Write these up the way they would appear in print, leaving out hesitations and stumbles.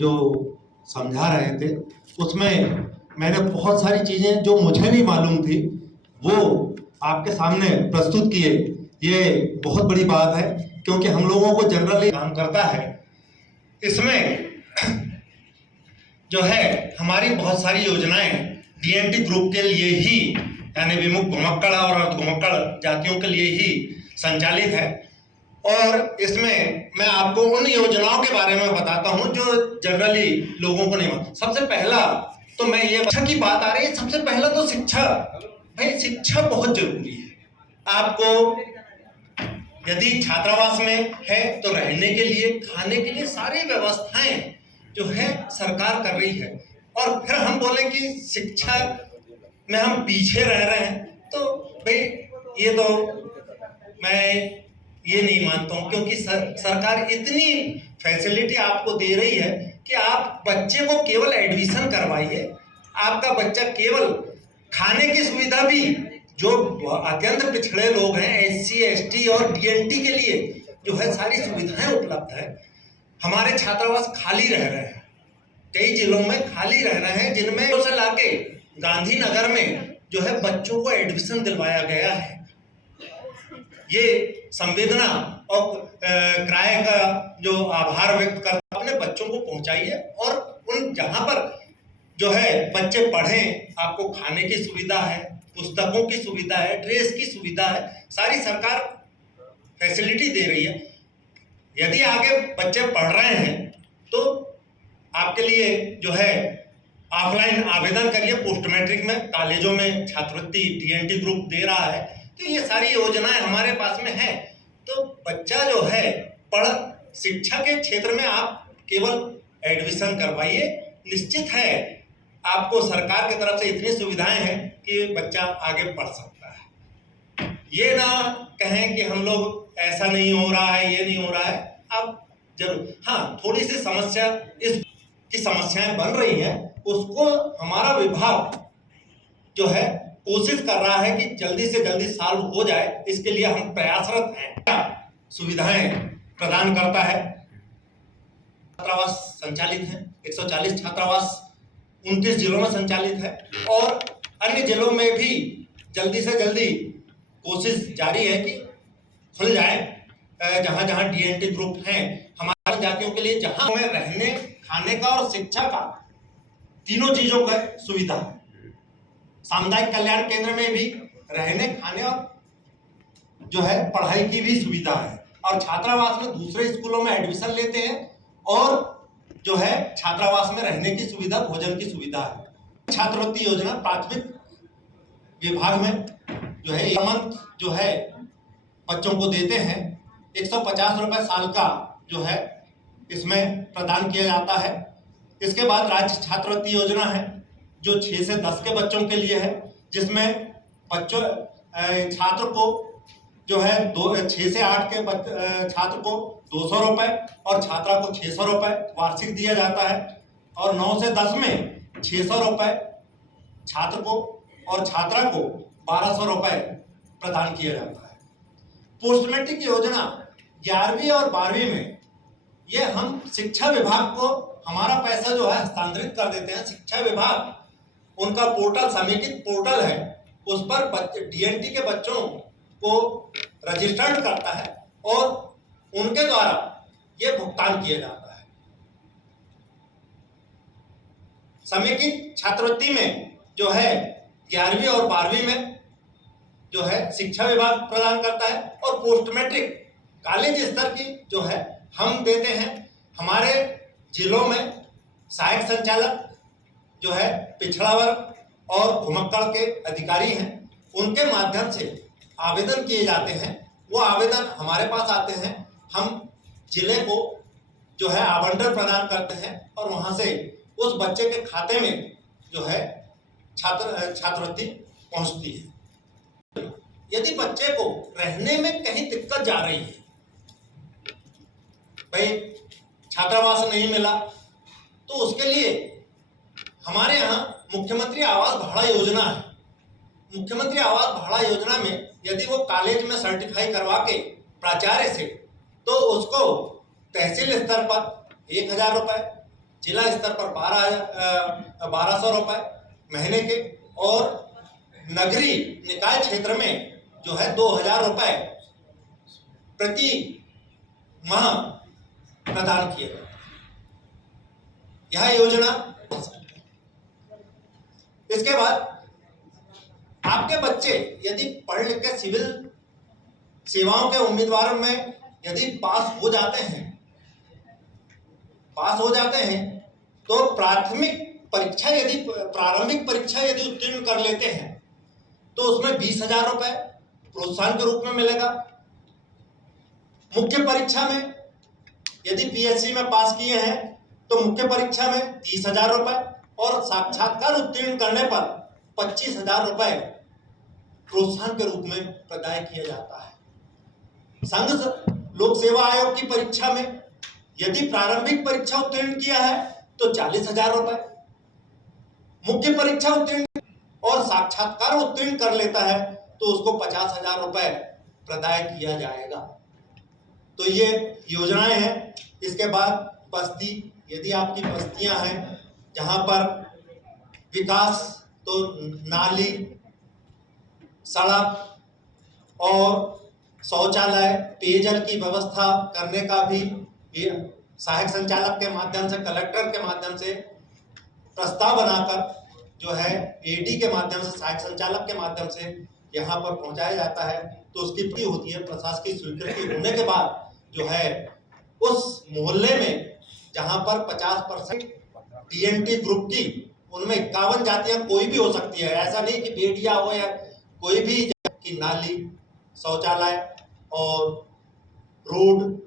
जो समझा रहे थे उसमें मैंने बहुत सारी चीजें जो मुझे भी मालूम थी वो आपके सामने प्रस्तुत किए। ये बहुत बड़ी बात है क्योंकि हम लोगों को जनरली काम करता है। इसमें जो है हमारी बहुत सारी योजनाएं डीएनटी ग्रुप के लिए ही यानी विमुक्त घुमक्कड़ और अर्धघुमक्कड़ जातियों के लिए ही संचालित है। और इसमें मैं आपको उन योजनाओं के बारे में बताता हूं जो जनरली लोगों को नहीं मालूम। सबसे पहला तो मैं ये शिक्षा की बात आ रही है। सबसे पहला तो शिक्षा, भाई शिक्षा बहुत जरूरी है। आपको यदि छात्रावास में है तो रहने के लिए, खाने के लिए सारी व्यवस्थाएं जो है सरकार कर रही है। और फिर हम बोले कि शिक्षा में हम पीछे रह रहे हैं, तो भाई ये तो मैं ये नहीं मानता हूं, क्योंकि सरकार इतनी फैसिलिटी आपको दे रही है कि आप बच्चे को केवल एडमिशन करवाइए, आपका बच्चा केवल खाने की सुविधा भी जो अत्यंत पिछड़े लोग हैं, एससी, एसटी और डीएनटी के लिए जो है सारी सुविधाएं उपलब्ध है। हमारे छात्रावास खाली रह रहे हैं, कई जिलों में खाली रह रहे हैं, जिनमें उसे लाके गांधीनगर में जो है बच्चों को एडमिशन दिलवाया गया है। ये संवेदना और किराए का जो आभार व्यक्त करता अपने बच्चों को पहुंचाइए। और उन जहां पर जो है बच्चे पढ़ें, आपको खाने की सुविधा है, पुस्तकों की सुविधा है, ड्रेस की सुविधा है, सारी सरकार फैसिलिटी दे रही है। यदि आगे बच्चे पढ़ रहे हैं तो आपके लिए जो है ऑफलाइन आवेदन करिए। पोस्ट मैट्रिक में कॉलेजों में छात्रवृत्ति डीएनटी ग्रुप दे रहा है। तो ये सारी योजनाएं हमारे पास में है। तो बच्चा जो है शिक्षा के क्षेत्र में आप केवल एडमिशन करवाइए। निश्चित है आपको सरकार की तरफ से इतनी सुविधाएं हैं कि बच्चा आगे पढ़ सकता है। ये ना कहें कि हम लोग ऐसा नहीं हो रहा है, ये नहीं हो रहा है। अब जरूर हाँ, थोड़ी सी समस्या इस की समस्याएं बन रही हैं, उसको हमारा विभाग जो है कोशिश कर रहा है कि जल्दी से जल्दी सॉल्व हो जाए। इसके लिए हम प्रयासरत हैं। सुविधाएं प्रदान करता है। छात्रावास संचालित हैं, 140 छात्रावास 29 जिलों में संचालित है और अन्य जिलों में भी जल्दी से जल्दी कोशिश जारी है कि खुल जाए। जहां जहां डीएनटी ग्रुप हैं हमारी जातियों के लिए, जहां में रहने, खाने का और शिक्षा का तीनों चीजों का सुविधा है। सामुदायिक कल्याण केंद्र में भी रहने, खाने और जो है पढ़ाई की भी सुविधा है। और छात्रावास में दूसरे स्कूलों में एडमिशन लेते हैं और जो है छात्रावास में रहने की सुविधा, भोजन की सुविधा है। छात्रवृत्ति योजना प्राथमिक विभाग में जो है मंथ जो है बच्चों को देते हैं। 150 रुपए साल का जो है इसमें प्रदान किया जाता है। इसके बाद राज्य छात्रवृत्ति योजना है जो 6 से 10 के बच्चों के लिए है, जिसमें बच्चों छात्र को जो है 6 से 8 के छात्र को 200 रुपए और छात्रा को 600 रुपए वार्षिक दिया जाता है। और 9 से 10 में 600 रुपए छात्र को और छात्रा को 1200 रुपए प्रदान किया जाता है। पोस्ट मैट्रिक योजना 11वीं और 12वीं में ये हम शिक्षा विभाग को हमारा पैसा जो है हस्तांतरित कर देते हैं। शिक्षा विभाग उनका पोर्टल, समेकित पोर्टल है, उस पर डीएनटी के बच्चों को रजिस्टर्ड करता है और उनके द्वारा ये भुगतान किया जाता है। समेकित छात्रवृत्ति में जो है 11वीं और 12वीं में जो है शिक्षा विभाग प्रदान करता है और पोस्ट मैट्रिक कॉलेज स्तर की जो है हम देते हैं। हमारे जिलों में सहायक संचालक जो है पिछड़ा वर्ग और घुमक्कड़ के अधिकारी हैं, उनके माध्यम से आवेदन किए जाते हैं। वो आवेदन हमारे पास आते हैं, हम जिले को जो है आवंटन प्रदान करते हैं और वहाँ से उस बच्चे के खाते में जो है छात्रवृत्ति पहुँचती है। यदि बच्चे को रहने में कहीं दिक्कत जा रही है, भाई छात्रावास नहीं मिला, तो उसके लिए हमारे यहाँ मुख्यमंत्री आवास भाड़ा योजना है। मुख्यमंत्री आवास भाड़ा योजना में यदि वो कॉलेज में सर्टिफाई करवा के प्राचार्य से, तो उसको तहसील स्तर पर 1000 रुपए, जिला स्तर पर 1200 रुपए महीने के, और नगरीय निकाय क्षेत्र में जो है 2000 रुपए प्रति माह प्रदान किए गए। यह योजना, इसके बाद आपके बच्चे यदि पढ़ लिख के सिविल सेवाओं के उम्मीदवारों में यदि पास हो जाते हैं तो प्रारंभिक परीक्षा यदि उत्तीर्ण कर लेते हैं तो उसमें 20,000 रुपए प्रोत्साहन के रूप में मिलेगा। मुख्य परीक्षा में यदि पीएससी में पास किए हैं तो मुख्य परीक्षा में 30,000 रुपए, और साक्षात्कार उत्तीर्ण करने पर 25,000 रुपए प्रोत्साहन के रूप में प्रदान किया जाता है। संघ लोक सेवा आयोग की परीक्षा में यदि प्रारंभिक परीक्षा उत्तीर्ण किया है तो 40,000 रुपए, मुख्य परीक्षा उत्तीर्ण और साक्षात्कार उत्तीर्ण कर लेता है तो उसको 50,000 रुपए प्रदान किया जाएगा। तो ये योजनाएं हैं। इसके बाद बस्ती, यदि आपकी बस्तियां हैं जहां पर विकास, तो नाली, सड़क और शौचालय, पेयजल की व्यवस्था करने का भी सहायक संचालक के माध्यम से, कलेक्टर के माध्यम से प्रस्ताव बनाकर जो है एडी के माध्यम से, सहायक संचालक के माध्यम से यहाँ पर पहुँचाया जाता है। तो उसकी पूरी होती है, प्रशासकीय स्वीकृति होने के बाद जो है उस मोहल्ले में जहाँ पर 50% टीएनटी ग्रुप की, उनमें 51 जातियां कोई भी हो सकती है, ऐसा नहीं कि बेटिया हो या कोई भी, की नाली, शौचालय और रोड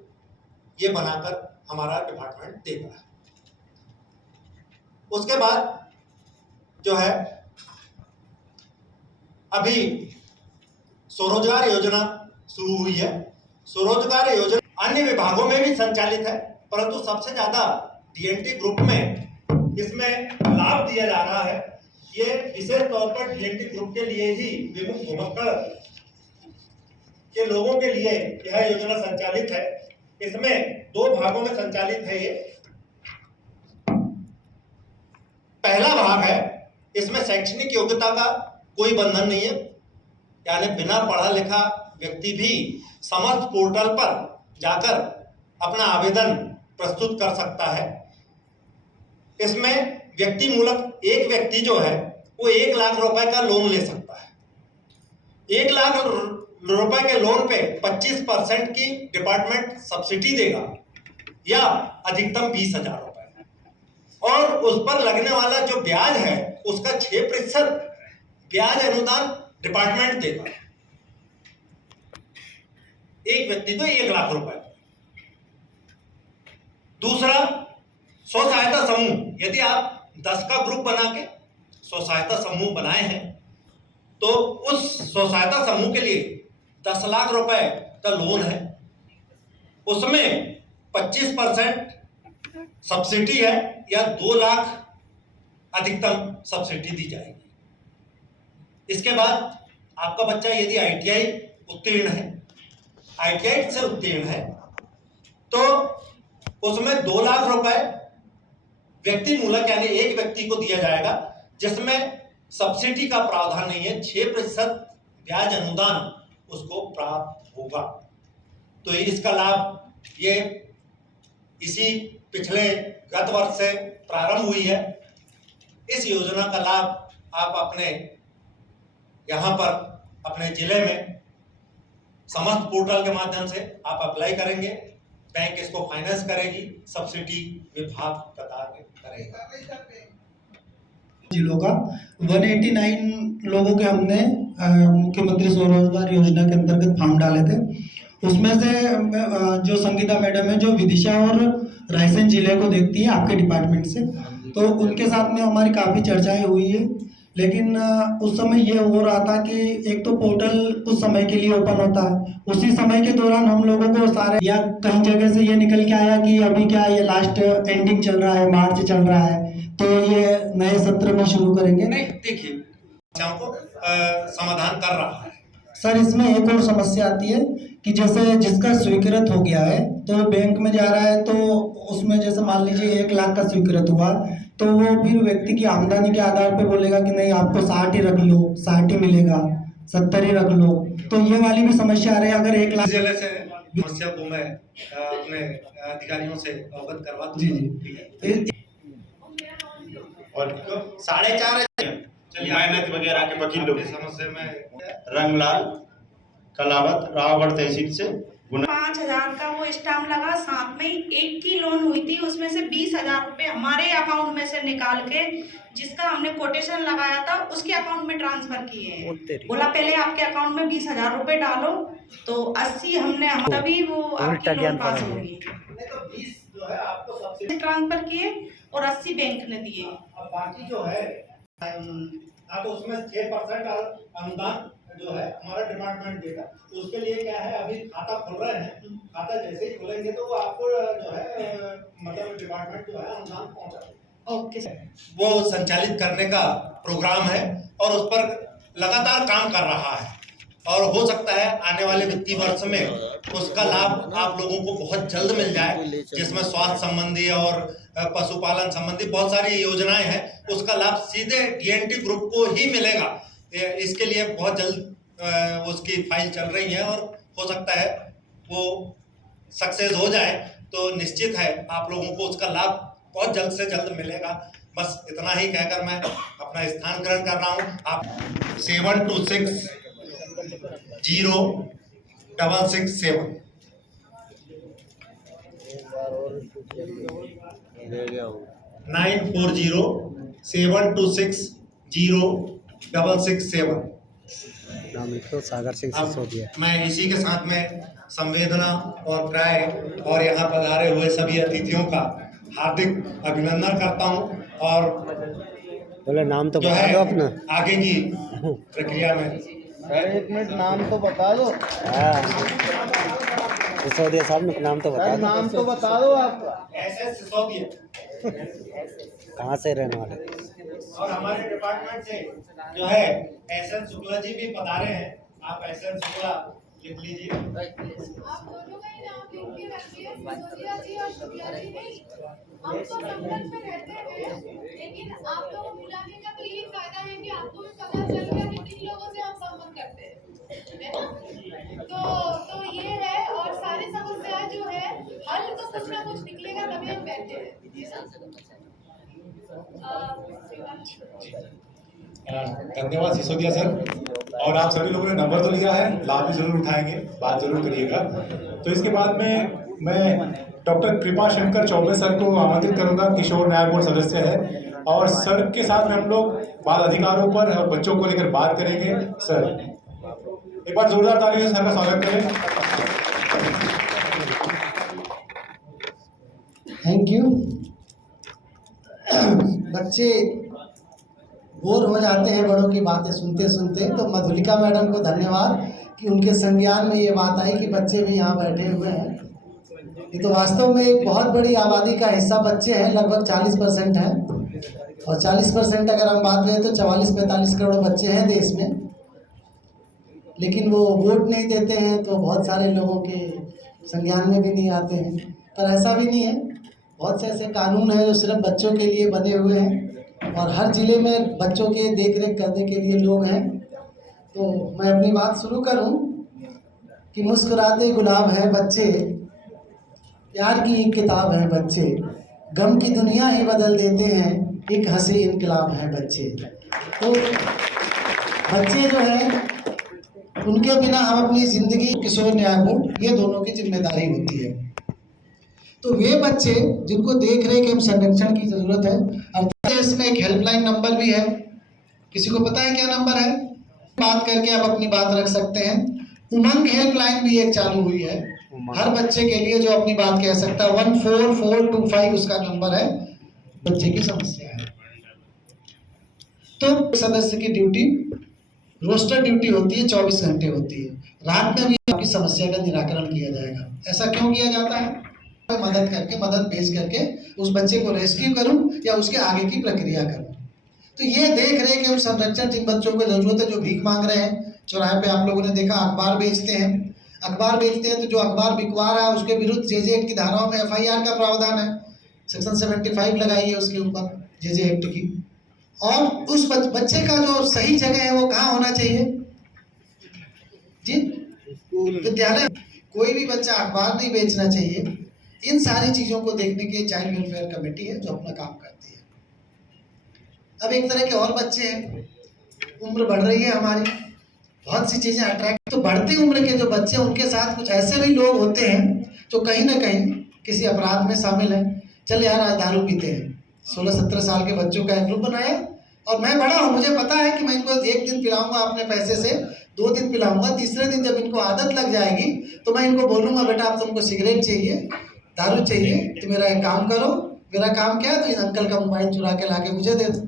ये बनाकर हमारा डिपार्टमेंट देता है। उसके बाद जो है अभी स्वरोजगार योजना शुरू हुई है। स्वरोजगार योजना अन्य विभागों में भी संचालित है, परंतु सबसे ज्यादा डीएनटी ग्रुप में इसमें लाभ दिया जा रहा है। ये विशेष तौर पर डीएनटी ग्रुप के लिए ही, विमुक्त भूमक्कड़ के लोगों के लिए यह योजना संचालित है। इसमें 2 भागों में संचालित है। ये पहला भाग है, इसमें शैक्षणिक योग्यता का कोई बंधन नहीं है, यानी बिना पढ़ा लिखा व्यक्ति भी समर्थ पोर्टल पर जाकर अपना आवेदन प्रस्तुत कर सकता है। इसमें व्यक्ति मूलक एक व्यक्ति जो है वो 1 लाख रुपए का लोन ले सकता है। 1 लाख रुपए के लोन पे 25% की डिपार्टमेंट सब्सिडी देगा या अधिकतम 20,000 रुपए, और उस पर लगने वाला जो ब्याज है उसका 6% ब्याज अनुदान डिपार्टमेंट देगा। एक व्यक्ति को 1 लाख रुपए। दूसरा, स्व सहायता समूह, यदि आप 10 का ग्रुप बना के स्व सहायता समूह बनाए हैं तो उस स्व सहायता समूह के लिए 10 लाख रुपए का लोन है, उसमें 25% सब्सिडी है या 2 लाख अधिकतम सब्सिडी दी जाएगी। इसके बाद आपका बच्चा यदि आईटीआई उत्तीर्ण है, आईटीआई से उत्तीर्ण है, तो उसमें 2 लाख रुपए व्यक्ति मूलक यानी एक व्यक्ति को दिया जाएगा, जिसमें सब्सिडी का प्रावधान नहीं है, 6% ब्याज अनुदान उसको प्राप्त होगा। तो इसका लाभ ये इसी पिछले गत वर्ष से प्रारंभ हुई है। इस योजना का लाभ आप अपने यहाँ पर अपने जिले में समस्त पोर्टल के माध्यम से आप अप्लाई करेंगे, बैंक इसको फाइनेंस करेगी, सब्सिडी विभाग प्रदान करेगा। जिलों का 189 लोगों के हमने मुख्यमंत्री स्वरोजगार योजना के अंतर्गत फॉर्म डाले थे। उसमें से जो संगीता मैडम है जो विदिशा और रायसेन जिले को देखती है आपके डिपार्टमेंट से, तो उनके साथ में हमारी काफ़ी चर्चाएं हुई है। लेकिन उस समय ये हो रहा था कि एक तो पोर्टल उस समय के लिए ओपन होता है, उसी समय के दौरान हम लोगों को सारे, या कहीं जगह से ये निकल के आया कि अभी क्या ये लास्ट एंडिंग चल रहा है, मार्च चल रहा है, तो ये नए सत्र में शुरू करेंगे। नहीं, देखिए को समाधान कर रहा है सर। इसमें एक और समस्या आती है कि जैसे जिसका स्वीकृत हो गया है तो बैंक में जा रहा है तो उसमें जैसे मान लीजिए 1 लाख का स्वीकृत हुआ, तो वो फिर व्यक्ति की आमदनी के आधार पे बोलेगा कि नहीं आपको 60 ही रख लो, 60 ही मिलेगा, 70 ही रख लो। तो ये वाली भी समस्या आ रही है। अगर 1 लाख जिले से समस्या को मैं अपने अधिकारियों से अवगत करवा जी दूंगा। जी और 4.5 मेहनत वगैरह के वकील लोग समस्या में रंगलाल कलावत रावगढ़ तहसील से 5,000 का वो स्टाम्प लगा, साथ में 1 की लोन हुई थी, उसमें से 20,000 रुपये हमारे अकाउंट में से निकाल के जिसका हमने कोटेशन लगाया था उसके अकाउंट में ट्रांसफर किए हैं। बोला पहले आपके अकाउंट में 20,000 रुपये डालो, तो 80 हमने तभी वो आपकी लोन पास होगी। ट्रांसफर किए और 80 बैंक ने दिए। बाकी जो है तो उसमें 6% अनुदान जो है हमारा डिपार्टमेंट देगा। तो उसके लिए क्या है, अभी खाता खोल रहे हैं, खाता जैसे ही खोलेंगे तो वो आपको जो है मतलब डिपार्टमेंट जो है अनुदान पहुंचा ओके वो संचालित करने का प्रोग्राम है और उस पर लगातार काम कर रहा है और हो सकता है आने वाले वित्तीय वर्ष में उसका लाभ आप लोगों को बहुत जल्द मिल जाए, जिसमें स्वास्थ्य संबंधी और पशुपालन संबंधी बहुत सारी योजनाएं हैं, उसका लाभ सीधे DNT ग्रुप को ही मिलेगा। इसके लिए बहुत जल्द उसकी फाइल चल रही है और हो सकता है वो सक्सेस हो जाए तो निश्चित है आप लोगों को उसका लाभ बहुत जल्द से जल्द मिलेगा। बस इतना ही कहकर मैं अपना स्थान ग्रहण कर रहा हूँ। आप 726 0667 940-726-0667। सागर सिंह सिसोदिया। मैं इसी के साथ में संवेदना और प्राय और यहाँ पधारे हुए सभी अतिथियों का हार्दिक अभिनंदन करता हूँ और बोले नाम तो जो बता है दो अपना। आगे की प्रक्रिया में एक मिनट नाम तो बता दो। हाँ सिसोदिया साहब ने नाम तो बता दो। नाम तो बता दो आपका। SS सिसोदिया कहाँ से रहने वाले? और हमारे डिपार्टमेंट से जो है SN शुक्ला जी भी पधारे हैं। आप SN शुक्ला लिख लीजिए। आप दोनों का ही नाम लिख के रखिए, सिसोदिया जी और शुक्ला जी नहीं। हम तो संपर्क में रहते हैं, लेकिन आप लोगों को बुलाने का तो यही फायदा है कि आपको भी पता चल गया कि किन लोगों से हम संपर्क करते हैं, है ना? तो ये है और सारी समस्याएं जो है हल तो कुछ ना कुछ निकलेगा, तभी हम बैठे हैं। धन्यवाद सिसोदिया सर। और आप सभी लोगों ने नंबर तो लिया है, लाभ भी जरूर उठाएंगे, बात जरूर करिएगा। तो इसके बाद में मैं डॉक्टर कृपा शंकर चौबे सर को आमंत्रित करूंगा। किशोर न्याय बोर्ड सदस्य है और सर के साथ में हम लोग बाल अधिकारों पर और बच्चों को लेकर बात करेंगे। सर एक बार जोरदार ताली से सर का स्वागत करें। Thank you. बच्चे बोर हो जाते हैं बड़ों की बातें सुनते सुनते, तो मधुलिका मैडम को धन्यवाद कि उनके संज्ञान में ये बात आई कि बच्चे भी यहाँ बैठे हुए हैं। ये तो वास्तव में एक बहुत बड़ी आबादी का हिस्सा बच्चे हैं, लगभग 40% हैं और 40% अगर हम बात करें तो 44-45 करोड़ बच्चे हैं देश में, लेकिन वो वोट नहीं देते हैं तो बहुत सारे लोगों के संज्ञान में भी नहीं आते हैं। पर ऐसा भी नहीं है, बहुत से ऐसे कानून हैं जो सिर्फ बच्चों के लिए बने हुए हैं और हर ज़िले में बच्चों के देख रेख करने के लिए लोग हैं। तो मैं अपनी बात शुरू करूं कि मुस्कुराते गुलाब हैं बच्चे, प्यार की एक किताब है बच्चे, गम की दुनिया ही बदल देते हैं, एक हंसी इनकलाब है बच्चे। तो बच्चे जो हैं उनके बिना हम अपनी ज़िंदगी, किशोर न्याय बोर्ड, ये दोनों की जिम्मेदारी होती है। तो वे बच्चे जिनको देख रहे कि हम संरक्षण की ज़रूरत है, अर्थात इसमें एक हेल्पलाइन नंबर भी है। किसी को पता है क्या नंबर है? बात करके आप अपनी बात रख सकते हैं। उमंग हेल्पलाइन भी एक चालू हुई है हर बच्चे के लिए जो अपनी बात कह सकता है। 14425 उसका नंबर है, बच्चे की समस्या है। तो सदस्य की ड्यूटी रोस्टर ड्यूटी होती है, 24 घंटे होती है। रात में भी आपकी समस्या का निराकरण किया जाएगा। ऐसा क्यों किया जाता है? मदद करके, मदद भेज करके उस बच्चे को रेस्क्यू करूं या उसके आगे की प्रक्रिया करूं। तो ये देख रहे कि हम संरक्षण जिन बच्चों को जरूरत है जो भीख मांग रहे हैं, चौराहे पे आप लोगों ने देखा अखबार बेचते हैं, अखबार बेचते हैं तो जो अखबार बिकवा रहा है उसके विरुद्ध जे एक्ट की धाराओं में FIR का प्रावधान है, सेक्शन 75 लगाई है उसके ऊपर जे एक्ट की। और उस बच्चे का जो सही जगह है वो कहाँ होना चाहिए जी? विद्यालय। कोई भी बच्चा अखबार नहीं बेचना चाहिए। इन सारी चीज़ों को देखने के चाइल्ड वेलफेयर कमेटी है जो अपना काम करती है। अब एक तरह के और बच्चे हैं, उम्र बढ़ रही है हमारी, बहुत सी चीज़ें अट्रैक्ट, तो बढ़ती उम्र के जो बच्चे उनके साथ कुछ ऐसे भी लोग होते हैं जो कहीं ना कहीं किसी अपराध में शामिल हैं। चल यार आज दारू पीते हैं, 16-17 साल के बच्चों का एक ग्रुप बनाया और मैं बड़ा हूँ, मुझे पता है कि मैं इनको एक दिन पिलाऊंगा अपने पैसे से, 2 दिन पिलाऊंगा, तीसरे दिन जब इनको आदत लग जाएगी तो मैं इनको बोलूँगा बेटा अब तुमको सिगरेट चाहिए, दारू चाहिए तो मेरा एक काम करो, मेरा काम क्या है तो इन अंकल का मोबाइल चुरा के ला के मुझे दे दो।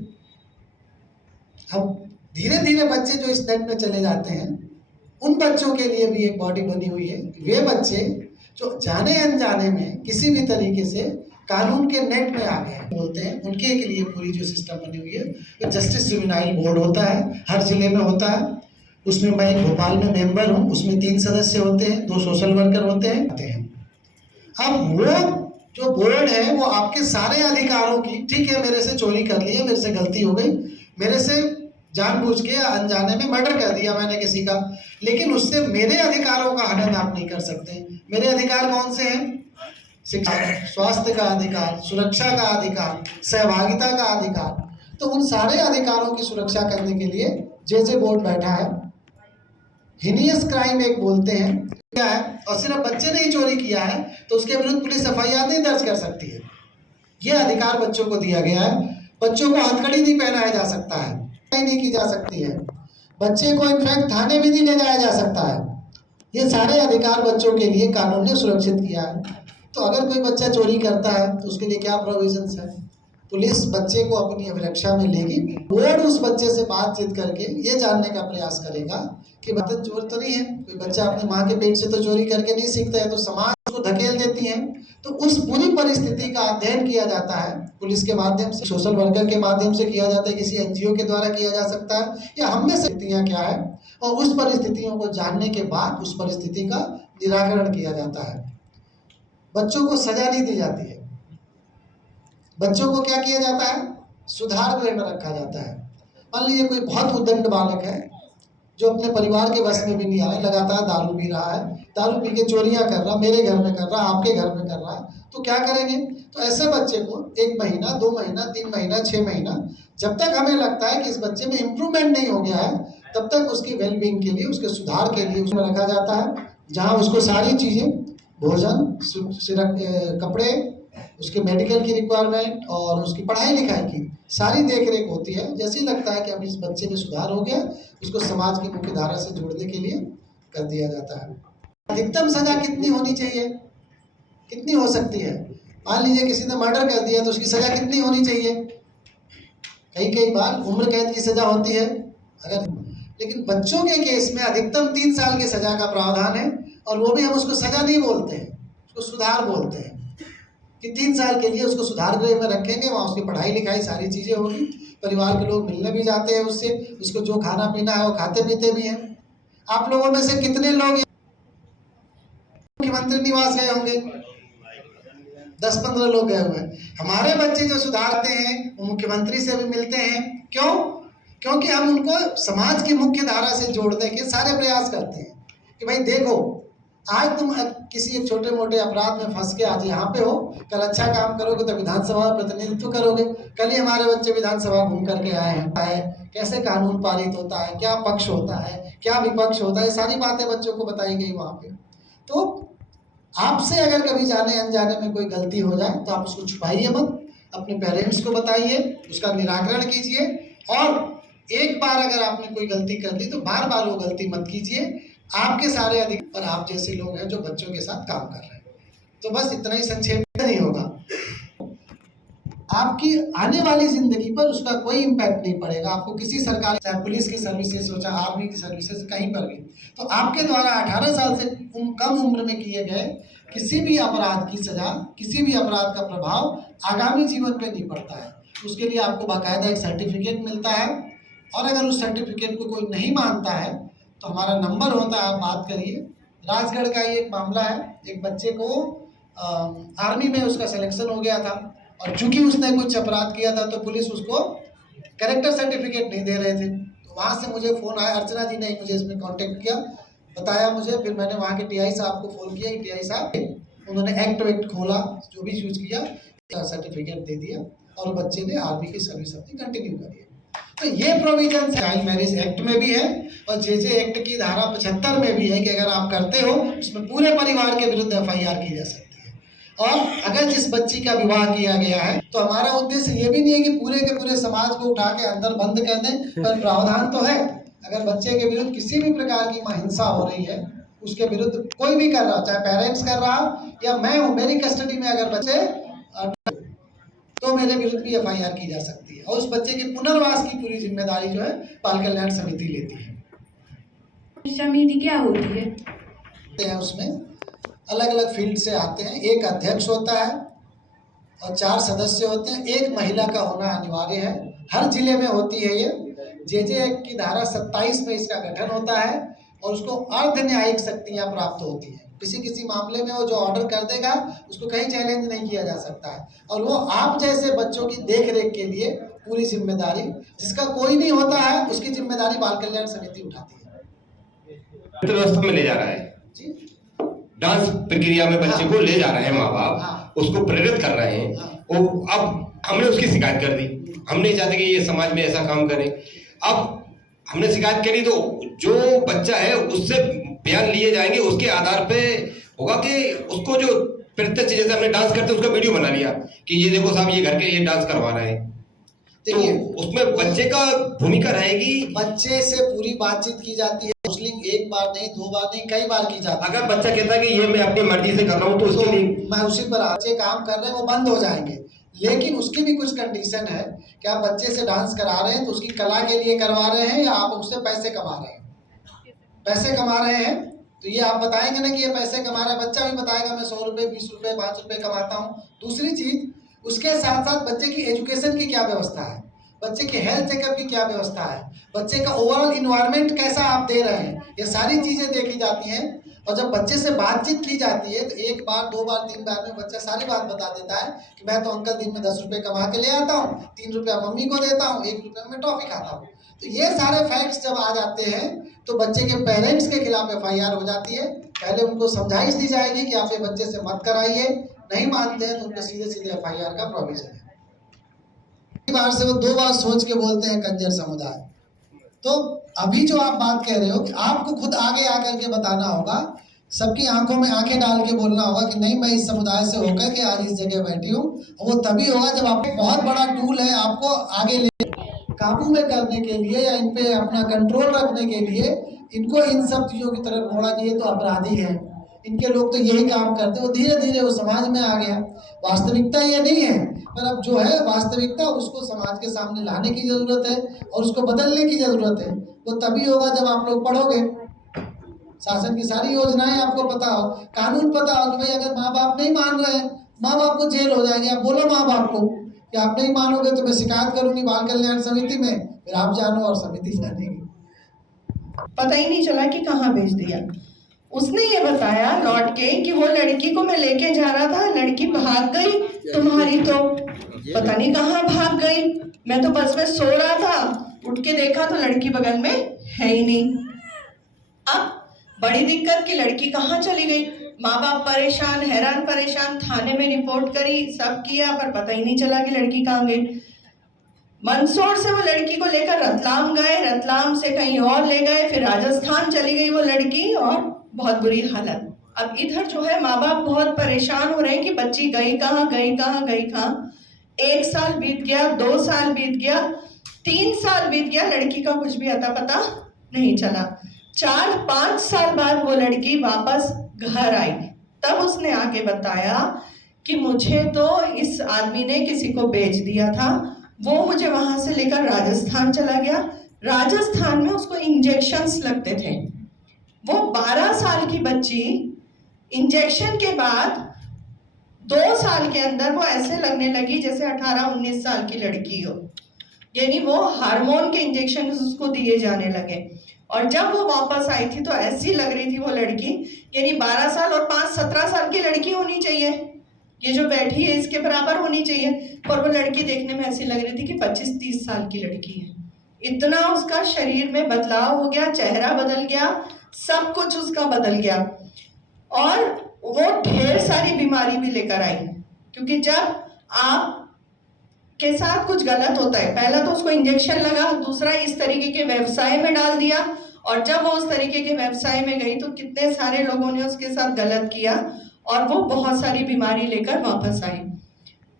अब धीरे धीरे बच्चे जो इस नेट में चले जाते हैं उन बच्चों के लिए भी एक बॉडी बनी हुई है। वे बच्चे जो जाने अनजाने में किसी भी तरीके से कानून के नेट में आ गए बोलते हैं, उनके के लिए पूरी जो सिस्टम बनी हुई है तो जस्टिस जुवेनाइल बोर्ड होता है, हर जिले में होता है। उसमें मैं भोपाल में मेंबर हूँ, उसमें 3 सदस्य होते हैं, 2 सोशल वर्कर होते हैं। अब वो जो बोर्ड है वो आपके सारे अधिकारों की, ठीक है मेरे से चोरी कर लिया, मेरे से गलती हो गई, मेरे से जानबूझ के या अनजाने में मर्डर कर दिया मैंने किसी का, लेकिन उससे मेरे अधिकारों का हनन आप नहीं कर सकते। मेरे अधिकार कौन से हैं? शिक्षा, स्वास्थ्य का अधिकार, सुरक्षा का अधिकार, सहभागिता का अधिकार। तो उन सारे अधिकारों की सुरक्षा करने के लिए जे बोर्ड बैठा है। हिनियस क्राइम एक बोलते हैं क्या है, और सिर्फ बच्चे ने ही चोरी किया है तो उसके विरुद्ध पुलिस FIR नहीं दर्ज कर सकती है। ये अधिकार बच्चों को दिया गया है। बच्चों को हथकड़ी नहीं पहनाया जा सकता है, नहीं की जा सकती है, बच्चे को इनफैक्ट थाने भी नहीं ले जाया जा सकता है। ये सारे अधिकार बच्चों के लिए कानून ने सुरक्षित किया है। तो अगर कोई बच्चा चोरी करता है तो उसके लिए क्या प्रोविजंस है? पुलिस बच्चे को अपनी अभिरक्षा में लेगी, बोर्ड उस बच्चे से बातचीत करके ये जानने का प्रयास करेगा कि बच्चा चोर तो नहीं है, कोई बच्चा अपनी माँ के पेट से तो चोरी करके नहीं सीखता है, तो समाज उसको धकेल देती है। तो उस पूरी परिस्थिति का अध्ययन किया जाता है पुलिस के माध्यम से, सोशल वर्कर के माध्यम से किया जाता है, किसी NGO के द्वारा किया जा सकता है, या हम में स्थितियाँ क्या है, और उस परिस्थितियों को जानने के बाद उस परिस्थिति का निराकरण किया जाता है। बच्चों को सजा नहीं दी जाती है, बच्चों को क्या किया जाता है? सुधार गृह में रखा जाता है। मान लीजिए कोई बहुत उद्दंड बालक है जो अपने परिवार के बस में भी नहीं आ रहा है, लगातार दारू पी रहा है, दारू पी के चोरियां कर रहा, मेरे घर में कर रहा, आपके घर में कर रहा, तो क्या करेंगे? तो ऐसे बच्चे को 1 महीना, 2 महीना, 3 महीना, 6 महीना, जब तक हमें लगता है कि इस बच्चे में इम्प्रूवमेंट नहीं हो गया है तब तक उसकी वेलबींग के लिए, उसके सुधार के लिए उसमें रखा जाता है, जहाँ उसको सारी चीज़ें, भोजन, कपड़े, उसके मेडिकल की रिक्वायरमेंट और उसकी पढ़ाई लिखाई की सारी देख रेख होती है। जैसे ही लगता है कि अब इस बच्चे में सुधार हो गया, उसको समाज की मुख्य धारा से जोड़ने के लिए कर दिया जाता है। अधिकतम सजा कितनी होनी चाहिए, कितनी हो सकती है? मान लीजिए किसी ने मर्डर कर दिया तो उसकी सजा कितनी होनी चाहिए? कई बार उम्र कैद की सजा होती है अगर, लेकिन बच्चों के केस में अधिकतम 3 साल की सजा का प्रावधान है, और वो भी हम उसको सजा नहीं बोलते हैं, उसको सुधार बोलते हैं कि 3 साल के लिए उसको सुधार गृह में रखेंगे, वहाँ उसकी पढ़ाई लिखाई सारी चीज़ें होगी, परिवार के लोग मिलने भी जाते हैं उससे, उसको जो खाना पीना है वो खाते पीते भी हैं। आप लोगों में से कितने लोग मुख्यमंत्री निवास गए होंगे? 10-15 लोग गए हुए हैं। हमारे बच्चे जो सुधारते हैं वो मुख्यमंत्री से भी मिलते हैं। क्यों? क्योंकि हम उनको समाज की मुख्य धारा से जोड़ने के सारे प्रयास करते हैं कि भाई देखो, आज तुम किसी एक छोटे मोटे अपराध में फंस के आज यहाँ पे हो, कल अच्छा काम करोगे तो विधानसभा में प्रतिनिधित्व करोगे। कल ही हमारे बच्चे विधानसभा घूम करके आए हैं, कैसे कानून पारित होता है, क्या पक्ष होता है, क्या विपक्ष होता है, सारी बातें बच्चों को बताई गई वहाँ पे। तो आपसे अगर कभी जाने अनजाने में कोई गलती हो जाए तो आप उसको छुपाइए मत, अपने पेरेंट्स को बताइए, उसका निराकरण कीजिए, और एक बार अगर आपने कोई गलती कर ली तो बार बार वो गलती मत कीजिए। आपके सारे अधिकार, और आप जैसे लोग हैं जो बच्चों के साथ काम कर रहे हैं। तो बस इतना ही संक्षेप में नहीं होगा, आपकी आने वाली जिंदगी पर उसका कोई इम्पैक्ट नहीं पड़ेगा। आपको किसी सरकार, चाहे पुलिस की सर्विसेज हो, चाहे आर्मी की सर्विसेज, कहीं पर भी, तो आपके द्वारा 18 साल से कम उम्र में किए गए किसी भी अपराध की सजा, किसी भी अपराध का प्रभाव आगामी जीवन पे नहीं पड़ता है। उसके लिए आपको बाकायदा एक सर्टिफिकेट मिलता है, और अगर उस सर्टिफिकेट को कोई नहीं मानता है तो हमारा नंबर होता है, आप बात करिए, राजगढ़ का ही एक मामला है। एक बच्चे को आर्मी में उसका सिलेक्शन हो गया था और चूंकि उसने कुछ अपराध किया था तो पुलिस उसको कैरेक्टर सर्टिफिकेट नहीं दे रहे थे। तो वहाँ से मुझे फ़ोन आया, अर्चना जी ने मुझे इसमें कांटेक्ट किया, बताया मुझे, फिर मैंने वहाँ के टीआई साहब को फ़ोन किया। टीआई साहब उन्होंने एक्ट खोला, जो भी यूज किया, सर्टिफिकेट दे दिया और बच्चे ने आर्मी की सर्विस अपनी कंटिन्यू करी है। तो ये प्रोविजन चाइल्ड मैरिज एक्ट में भी है और जे एक्ट की धारा 75 में भी है कि अगर आप करते हो उसमें पूरे परिवार के विरुद्ध FIR की जा सकती है। और अगर जिस बच्ची का विवाह किया गया है तो हमारा उद्देश्य ये भी नहीं है कि पूरे के पूरे समाज को उठा के अंदर बंद कर दें, पर प्रावधान तो है। अगर बच्चे के विरुद्ध किसी भी प्रकार की हिंसा हो रही है, उसके विरुद्ध कोई भी कर रहा, चाहे पेरेंट्स कर रहा या मैं हूँ, मेरी कस्टडी में अगर बच्चे, तो मेरे विरुद्ध भी FIR की जा सकती है और उस बच्चे के पुनर्वास की पूरी जिम्मेदारी जो है बाल कल्याण समिति लेती है। समिति क्या होती है? उसमें अलग अलग फील्ड से आते हैं। एक अध्यक्ष होता है और 4 सदस्य होते हैं। एक महिला का होना अनिवार्य है, हर जिले में होती है ये। जे एक्ट की धारा 27 में इसका गठन होता है और उसको अर्ध न्यायिक शक्तियाँ प्राप्त होती हैं। किसी मामले में वो जो ऑर्डर कर देगा उसको कहीं चैलेंज नहीं किया जा सकता है और वो आप जैसे बच्चों की देख रेख के लिए पूरी जिम्मेदारी, जिसका कोई नहीं होता है उसकी जिम्मेदारी बाल कल्याण समिति उठाती है। व्यवस्था में ले जा रहा है जी, डांस प्रक्रिया में बच्चे को ले जा रहे हैं माँ बाप, उसको प्रेरित कर रहे हैं। वो अब हमने उसकी शिकायत कर दी, हम नहीं चाहते कि ये समाज में ऐसा काम करे। अब हमने शिकायत करी तो जो बच्चा है उससे बयान लिए जाएंगे, उसके आधार पे होगा कि उसको जो प्रत्यक्ष, जैसे हमने डांस करते उसका वीडियो बना लिया कि ये देखो साहब ये घर के ये डांस करवा रहे हैं, तो उसमें बच्चे का भूमिका रहेगी। बच्चे से पूरी बातचीत की जाती है, काउंसलिंग 1 बार नहीं 2 बार नहीं कई बार की जाती है। अगर बच्चा कहता है कि ये मैं अपनी मर्जी से कर रहा हूँ तो उसके लिए मैं उसी पर बच्चे काम कर रहे हैं वो बंद हो जाएंगे, लेकिन उसकी भी कुछ कंडीशन है कि आप बच्चे से डांस करा रहे हैं तो उसकी कला के लिए करवा रहे हैं या आप उससे पैसे कमा रहे हैं। पैसे कमा रहे हैं तो ये आप बताएंगे ना कि ये पैसे कमा रहा है, बच्चा भी बताएगा मैं 100 रुपये 20 रुपये 5 रुपये कमाता हूँ। दूसरी चीज, उसके साथ साथ बच्चे की एजुकेशन की क्या व्यवस्था है, बच्चे के हेल्थ चेकअप की क्या व्यवस्था है, बच्चे का ओवरऑल इन्वायरमेंट कैसा आप दे रहे हैं, ये सारी चीजें देखी जाती हैं। और जब बच्चे से बातचीत की जाती है तो 1 बार 2 बार 3 बार में बच्चा सारी बात बता देता है कि मैं तो अंकल दिन में 10 रुपये कमा के ले आता हूँ, 3 रुपया मम्मी को देता हूँ, 1 रुपया मैं टॉफी खाता हूँ। तो ये सारे फैक्ट्स जब आ जाते हैं तो बच्चे के पेरेंट्स के खिलाफ FIR हो जाती है। पहले उनको समझाइश दी जाएगी कि आप ये बच्चे से मत कराइए, नहीं मानते हैं तो उनको सीधे सीधे FIR का प्रोविजन है। बार से वो 2 बार सोच के बोलते हैं कंजर समुदाय। तो अभी जो आप बात कह रहे हो कि आपको खुद आगे आकर के बताना होगा, सबकी आंखों में आंखें डाल के बोलना होगा कि नहीं मैं इस समुदाय से होकर के आज इस जगह बैठी हूँ। वो तभी होगा जब आप बहुत बड़ा टूल है आपको आगे ले काबू में करने के लिए या इन पे अपना कंट्रोल रखने के लिए। इनको इन सब चीज़ों की तरफ मोड़ा कि ये तो अपराधी है, इनके लोग तो यही काम करते हैं। वो धीरे धीरे वो समाज में आ गया। वास्तविकता ये नहीं है, पर अब जो है वास्तविकता उसको समाज के सामने लाने की ज़रूरत है और उसको बदलने की ज़रूरत है। वो तभी होगा जब आप लोग पढ़ोगे, शासन की सारी योजनाएं आपको पता हो, कानून पता हो कि भाई अगर माँ बाप नहीं मान रहे हैं, माँ बाप को जेल हो जाएगी। आप बोलो माँ बाप को कि आप नहीं मानोगे तो मैं शिकायत करूंगी बाल कल्याण समिति में, फिर आप जानो और समिति जानेगी। पता ही नहीं चला कि कहाँ भेज दिया। उसने ये बताया लौट के कि वो लड़की को मैं लेके जा रहा था, लड़की भाग गई, तुम्हारी तो पता नहीं कहाँ भाग गई। मैं तो बस में सो रहा था, उठ के देखा तो लड़की बगल में है ही नहीं। अब बड़ी दिक्कत कि लड़की कहाँ चली गई। माँ बाप परेशान, हैरान परेशान, थाने में रिपोर्ट करी, सब किया, पर पता ही नहीं चला कि लड़की कहाँ गई। मंदसौर से वो लड़की को लेकर रतलाम गए, रतलाम से कहीं और ले गए, फिर राजस्थान चली गई वो लड़की और बहुत बुरी हालत। अब इधर जो है माँ बाप बहुत परेशान हो रहे हैं कि बच्ची गई कहाँ, गई कहाँ, गई कहाँ। 1 साल बीत गया, 2 साल बीत गया, 3 साल बीत गया, लड़की का कुछ भी अता पता नहीं चला। 4-5 साल बाद वो लड़की वापस घर आई, तब उसने आके बताया कि मुझे तो इस आदमी ने किसी को बेच दिया था, वो मुझे वहां से लेकर राजस्थान चला गया। राजस्थान में उसको इंजेक्शंस लगते थे। वो 12 साल की बच्ची इंजेक्शन के बाद 2 साल के अंदर वो ऐसे लगने लगी जैसे 18-19 साल की लड़की हो, यानी वो हार्मोन के इंजेक्शन उसको दिए जाने लगे। और जब वो वापस आई थी तो ऐसी लग रही थी वो लड़की, यानी 12 साल और 5-17 साल की लड़की होनी चाहिए, ये जो बैठी है इसके बराबर होनी चाहिए, पर वो लड़की देखने में ऐसी लग रही थी कि 25-30 साल की लड़की है। इतना उसका शरीर में बदलाव हो गया, चेहरा बदल गया, सब कुछ उसका बदल गया, और वो ढेर सारी बीमारी भी लेकर आई। क्योंकि जब आप के साथ कुछ गलत होता है, पहला तो उसको इंजेक्शन लगा, दूसरा इस तरीके के व्यवसाय में डाल दिया, और जब वो उस तरीके के व्यवसाय में गई तो कितने सारे लोगों ने उसके साथ गलत किया और वो बहुत सारी बीमारी लेकर वापस आई।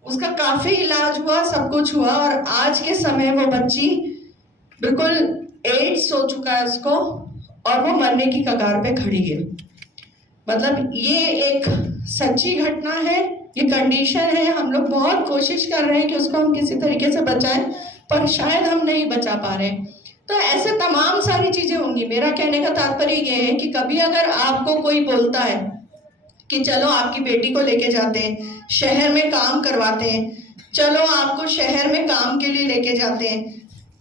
उसका काफी इलाज हुआ, सब कुछ हुआ, और आज के समय वो बच्ची बिल्कुल एड्स हो चुका है उसको, और वो मरने की कगार पे खड़ी है। मतलब ये एक सच्ची घटना है, ये कंडीशन है। हम लोग बहुत कोशिश कर रहे हैं कि उसको हम किसी तरीके से बचाएं, पर शायद हम नहीं बचा पा रहे। तो ऐसे तमाम सारी चीजें होंगी। मेरा कहने का तात्पर्य ये है कि कभी अगर आपको कोई बोलता है कि चलो आपकी बेटी को लेके जाते हैं, शहर में काम करवाते हैं, चलो आपको शहर में काम के लिए लेके जाते हैं,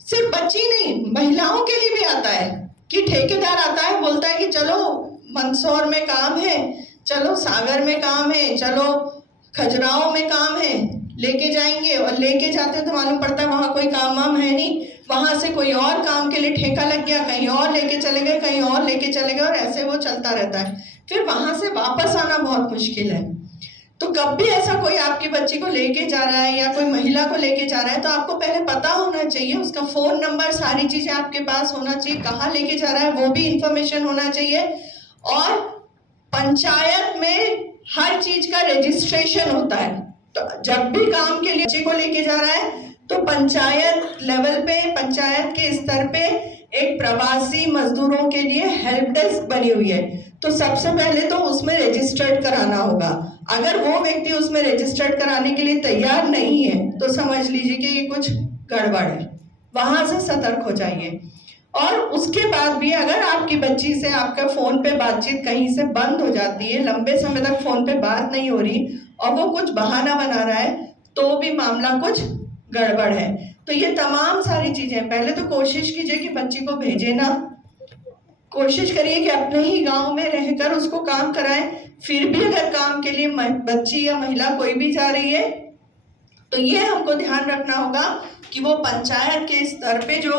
सिर्फ बच्ची नहीं महिलाओं के लिए भी आता है कि ठेकेदार आता है, बोलता है कि चलो मंदसौर में काम है, चलो सागर में काम है, चलो खजुराहो में काम है, लेके जाएंगे, और लेके जाते हैं तो मालूम पड़ता है वहाँ कोई काम वाम है नहीं, वहाँ से कोई और काम के लिए ठेका लग गया, कहीं और लेके चले गए, कहीं और लेके चले गए, और ऐसे वो चलता रहता है। फिर वहाँ से वापस आना बहुत मुश्किल है। तो कब भी ऐसा कोई आपकी बच्ची को लेके जा रहा है या कोई महिला को लेके जा रहा है तो आपको पहले पता होना चाहिए, उसका फ़ोन नंबर, सारी चीज़ें आपके पास होना चाहिए, कहाँ लेके जा रहा है वो भी इंफॉर्मेशन होना चाहिए, और पंचायत में हर चीज का रजिस्ट्रेशन होता है। तो जब भी काम के लिए बच्चे को लेके जा रहा है तो पंचायत लेवल पे, पंचायत के स्तर पे एक प्रवासी मजदूरों के लिए हेल्प डेस्क बनी हुई है। तो सबसे पहले तो उसमें रजिस्टर्ड कराना होगा। अगर वो व्यक्ति उसमें रजिस्टर्ड कराने के लिए तैयार नहीं है तो समझ लीजिए कि ये कुछ गड़बड़ है, वहां से सतर्क हो जाइए। और उसके बाद भी अगर आपकी बच्ची से आपका फोन पे बातचीत कहीं से बंद हो जाती है, लंबे समय तक फोन पे बात नहीं हो रही और वो कुछ बहाना बना रहा है, तो भी मामला कुछ गड़बड़ है। तो ये तमाम सारी चीजें, पहले तो कोशिश कीजिए कि बच्ची को भेजे ना, कोशिश करिए कि अपने ही गांव में रहकर उसको काम कराएं। फिर भी अगर काम के लिए बच्ची या महिला कोई भी जा रही है तो ये हमको ध्यान रखना होगा कि वो पंचायत के स्तर पे जो